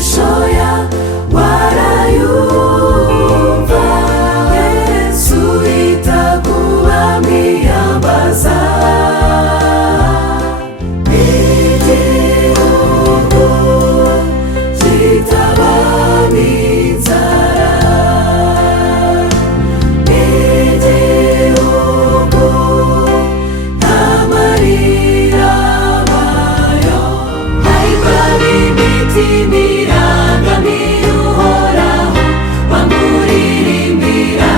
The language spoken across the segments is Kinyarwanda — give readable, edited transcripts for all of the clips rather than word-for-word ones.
shoya warayumva. Yesu itakuba miyambaza igihugu kitabamo inzara, igihugu nta marira abayo, ariko imitima irangamiye Uhoraho bamuririmbira.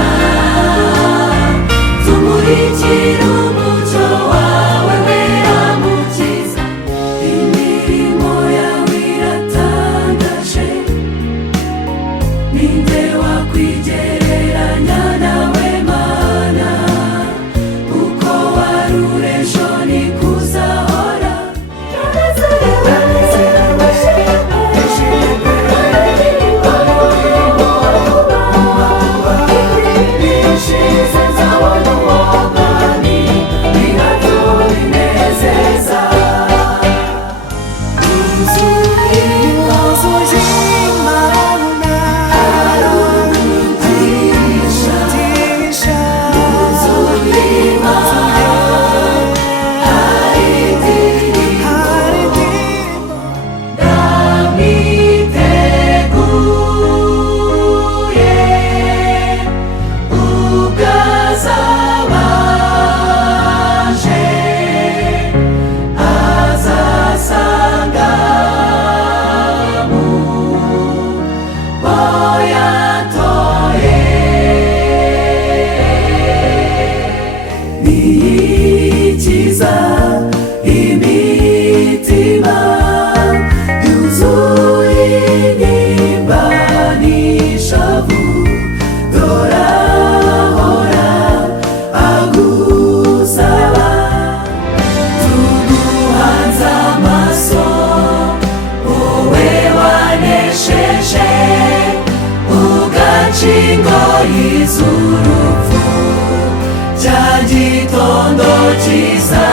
Tumurikire umucyo wawe wera mukiza, imirimo yawe iratangaje. Ninde wakwigereranya nawe Mana? Uko wari uri ejo niko uzahora. Nishize nzabona uwo mwami, biratubinezeza. Inzu y'Imana hari umugisha, inzu y'Imana hari indirimbo, ndamwiteguye ubwo azaba aje, azasanga mu bo yatoye. Niyikiza imitima yuzuye intimba n'ishavu, dore ahora agusaba. Tuguhanze amaso, wowe wanesheje ugaca ingoyi z'urupfu, cya gitondo cyiza